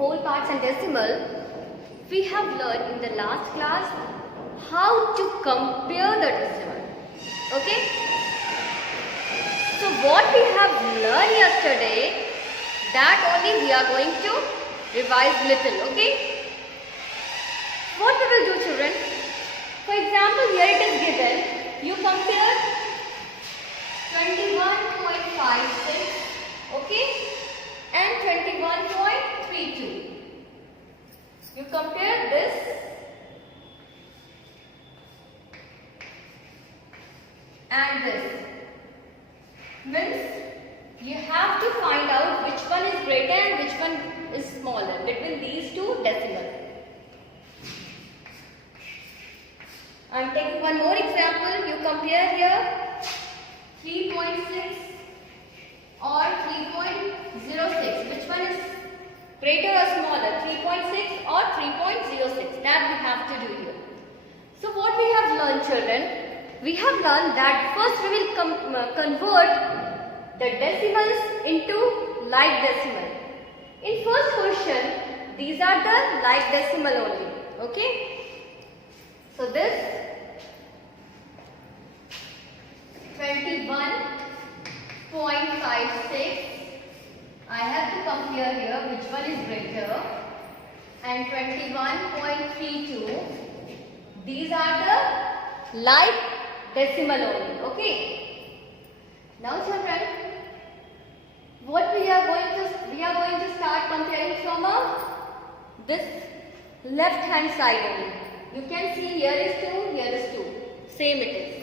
whole parts and decimal, we have learned in the last class how to compare the decimal. Okay? So what we have learned yesterday, that only we are going to revise little. Okay? What we will do, children? For example, here it is given, you compare 21.56, okay, and 21.32. You compare this and this. Means you have to find out which one is greater and which one is smaller between these two decimals. I am taking one more example. You compare here 3.6 or 3.06. Which one is greater or smaller? 3.6 or 3.06. That we have to do here. So what we have learned, children? We have learned that first we will convert the decimals into like decimal. In first question, these are the like decimal only. Okay? So this 21.56, I have to compare here which one is greater, and 21.32, these are the like decimal only. Okay? Now children, what we are going to start comparing from this left hand side only. You can see here is 2, here is 2. Same it is.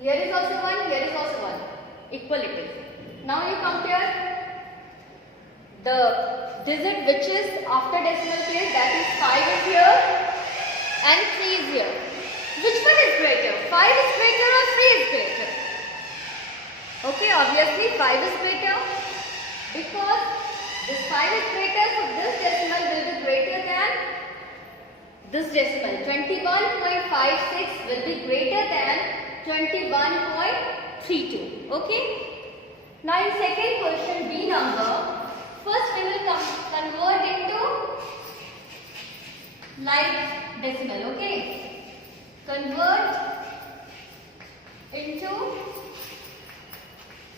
Here is also 1, here is also 1. Equal it is. Now you compare the digit which is after decimal place, that is 5 is here and 3 is here. Which one is greater? 5 is greater or 3 is greater? Okay, obviously 5 is greater because this 5 is greater, so this decimal will be greater than this decimal. 21.56 will be greater than 21.32. Okay? Now in second question, B number, first we will convert into like decimal. Okay? Convert into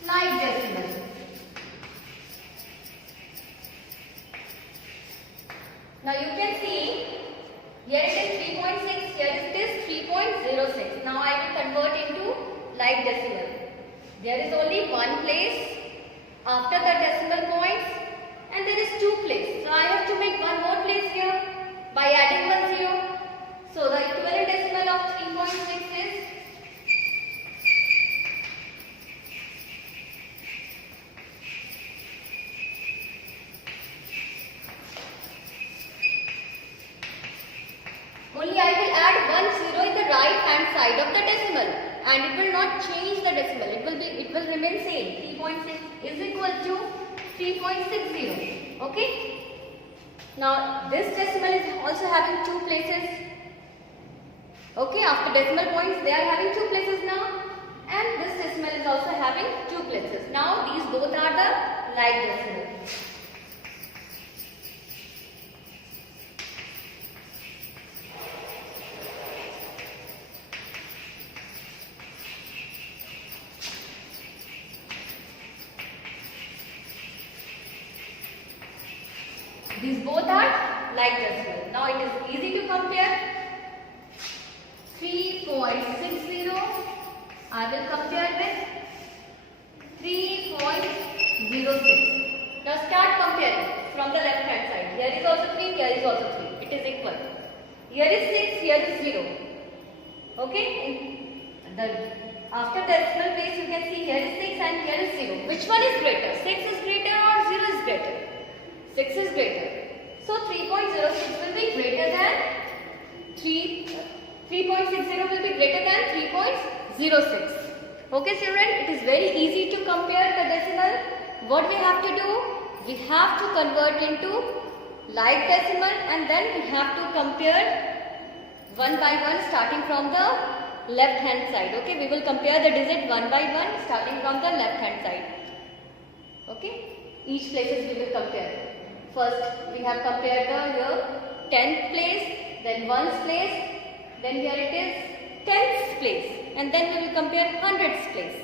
like decimal. Now you can see here it is 3.6, here it is 3.06. Now I will convert into like decimal. There is only one place after the decimal points and there is two places. So I have to make one more place here by adding 1 0. So the equivalent decimal of 3.6 is 1 of the decimal, and it will not change the decimal. It will remain same. 3.6 is equal to 3.60. Okay? Now this decimal is also having two places. Okay, after decimal points they are having two places now, and this decimal is also having two places. Now these both are the like decimals. These both are like decimal. Now it is easy to compare. 3.60 I will compare with 3.06. Now start comparing from the left hand side. Here is also 3, here is also 3. It is equal. Here is 6, here is 0. Okay? After decimal place you can see here is 6 and here is 0. Which one is greater? 6 is greater or 0 is greater? 6 is greater. So 3.06 will be greater than 3.60 will be greater than 3.06. Okay children, it is very easy to compare the decimal. What we have to do? We have to convert into like decimal and then we have to compare one by one starting from the left hand side. Okay, we will compare the digit one by one starting from the left hand side. Okay, each places we will compare. First we have compared the here 10th place, then 1's place, then here it is 10th place, and then we will compare 100th place.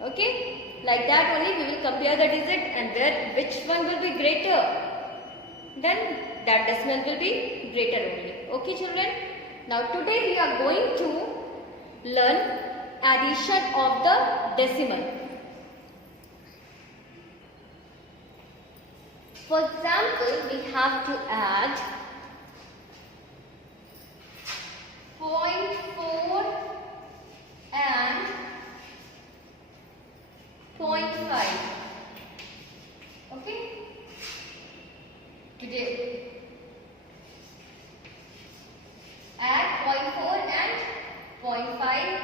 Okay, like that only we will compare the digit, and where which one will be greater, then that decimal will be greater only. Okay children, now today we are going to learn addition of the decimal. For example, we have to add 0.4 and 0.5. Okay? Today, add 0.4 and 0.5.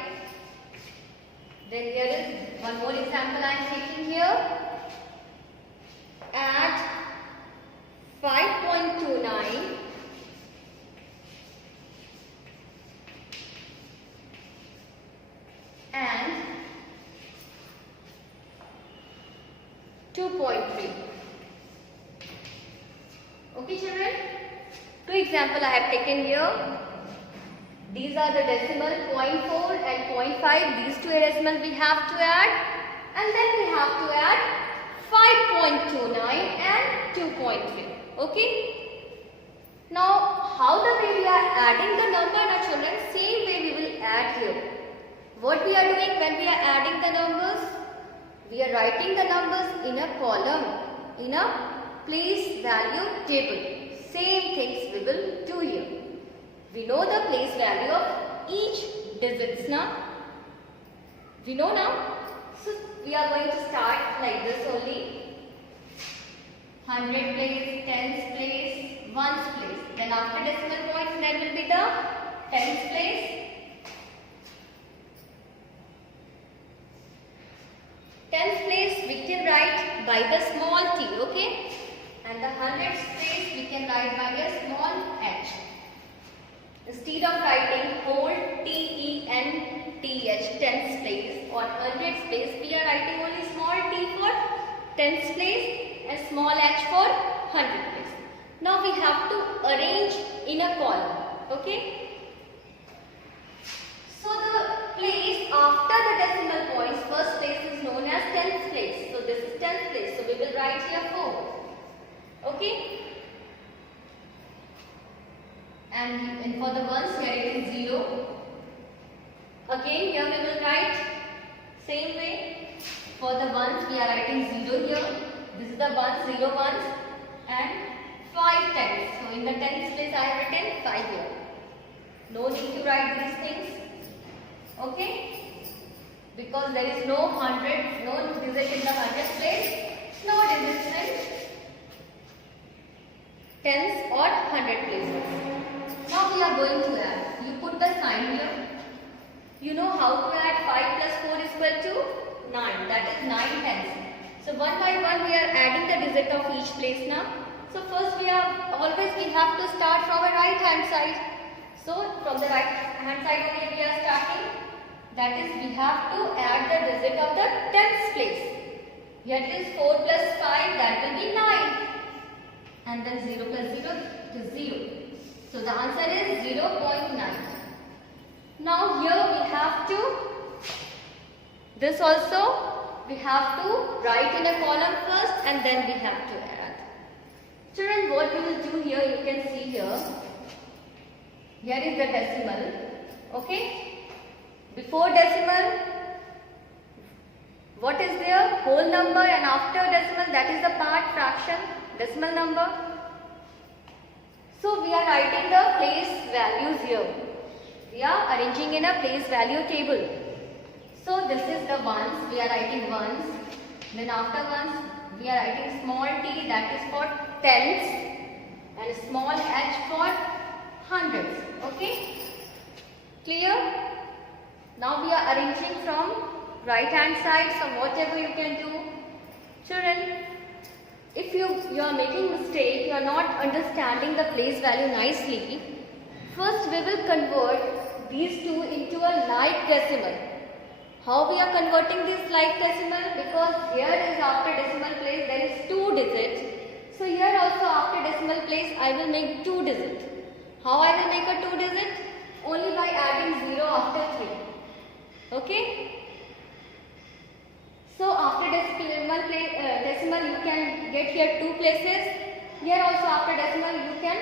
Then there is one more example I am taking here. Add 5.29 and 2.3. Okay children, two examples I have taken here. These are the decimal 0.4 and 0.5. These two decimal we have to add, and then we have to add 5.29 and 2.3. Okay. Now how the way we are adding the number now children, same way we will add here. What we are doing when we are adding the numbers? We are writing the numbers in a column, in a place value table. Same things we will do here. We know the place value of each digits now. We know now. So we are going to start like this only. 100 place, 10th place, 1's place. Then after decimal points there will be the 10th place. 10th place we can write by the small t, okay? And the 100th place we can write by a small h. Instead of writing whole T-E-N-T-H, 10th place or 100th place, we are writing only small t for 10th place and small h for 100th place. Now we have to arrange in a column, okay? So the place after the decimal points, first place is known as 10th place. So this is 10th place. So we will write here 4. Okay? And for the ones here it is 0. Again here we will write same way. For the ones we are writing 0 here. This is the ones, 0 ones and 5 tenths. So in the 10th place I have written 5 here. No need to write these things. Okay? Because there is no 100, no digit in the 100th place, no digits in tens or 100 places. Now we are going to add. You put the sign here. You know how to add 5 plus 4 is equal to 9. That is 9 tenths. So one by one we are adding the digit of each place now. So first we have to start from a right hand side. So from the right hand side only we are starting. That is, we have to add the digit of the 10th place. Here it is 4 plus 5, that will be 9. And then 0 plus 0 is 0. So the answer is 0.9. Now here we have to, this also we have to write in a column first and then we have to add. Children, what we will do here, you can see here. Here is the decimal. Okay. Before decimal, what is there? Whole number, and after decimal, that is the part fraction, decimal number. So we are writing the place values here. We are arranging in a place value table. So this is the ones, we are writing ones. Then after ones, we are writing small t, that is for tenths, and small h for hundreds. Okay? Clear? Now we are arranging from right hand side, so whatever you can do. Children, if you are making mistake, you are not understanding the place value nicely, first we will convert these two into a like decimal. How we are converting this like decimal? Because here is after decimal place there is 2 digits. So here also after decimal place I will make 2 digit. How I will make a 2 digit? Only by adding 0 after 3. Okay? So after decimal you can get here 2 places. Here also after decimal you can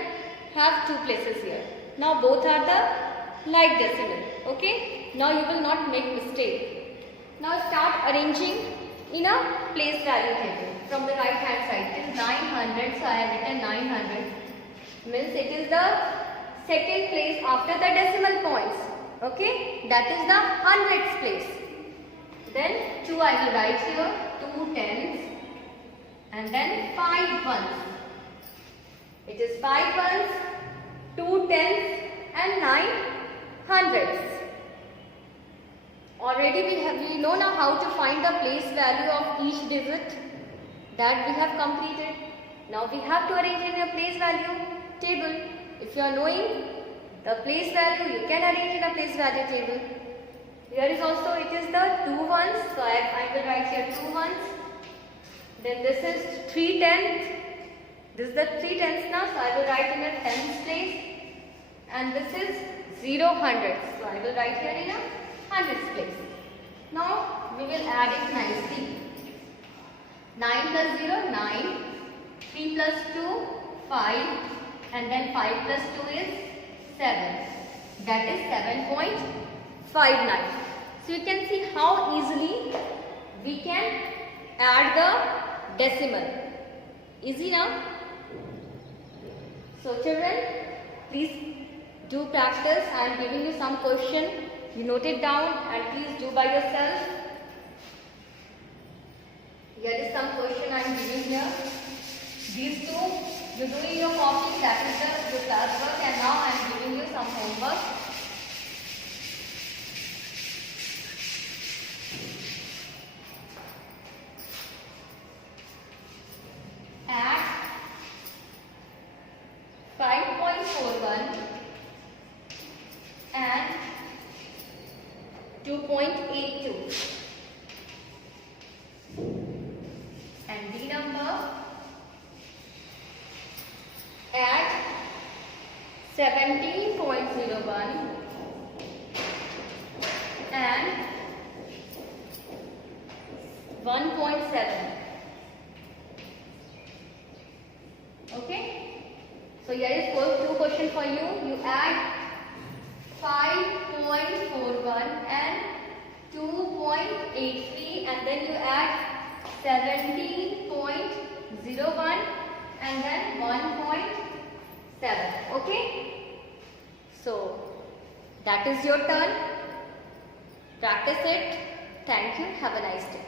have 2 places here. Now both are the like decimal. Okay? Now you will not make mistake. Now start arranging in a place value table from the right hand side. It is 900, so I have written 900. Means it is the second place after the decimal points. Okay? That is the hundreds place. Then 2 I will write here, 2 tens and then 5 ones. It is 5 ones, 2 tens and 9 hundreds. Already we know now how to find the place value of each digit. That we have completed. Now we have to arrange in a place value table. If you are knowing the place value, you can arrange in a place value table. Here is also it is the 2 ones, so I will write here 2 ones. Then this is 3 tenths. This is the 3 tenths now, so I will write in a tens place. And this is 0 hundredths, so I will write here in a hundreds place. Now we will add it nicely. 9 plus 0, 9. 3 plus 2, 5. And then 5 plus 2 is 7. That is 7.59. So you can see how easily we can add the decimal. Easy now? So children, please do practice. I am giving you some question. You note it down and please do by yourself. Here is some question I am giving here. These two you do in your copy, that is the class work, and now I am giving you some homework. Add 5.41 and 2.82. And D number, add 17.01 and 1.7. Okay? So here is 2 question for you. You add 5.41 and 2.83 and then you add 17.01 and then 1.7. Okay? So that is your turn. Practice it. Thank you. Have a nice day.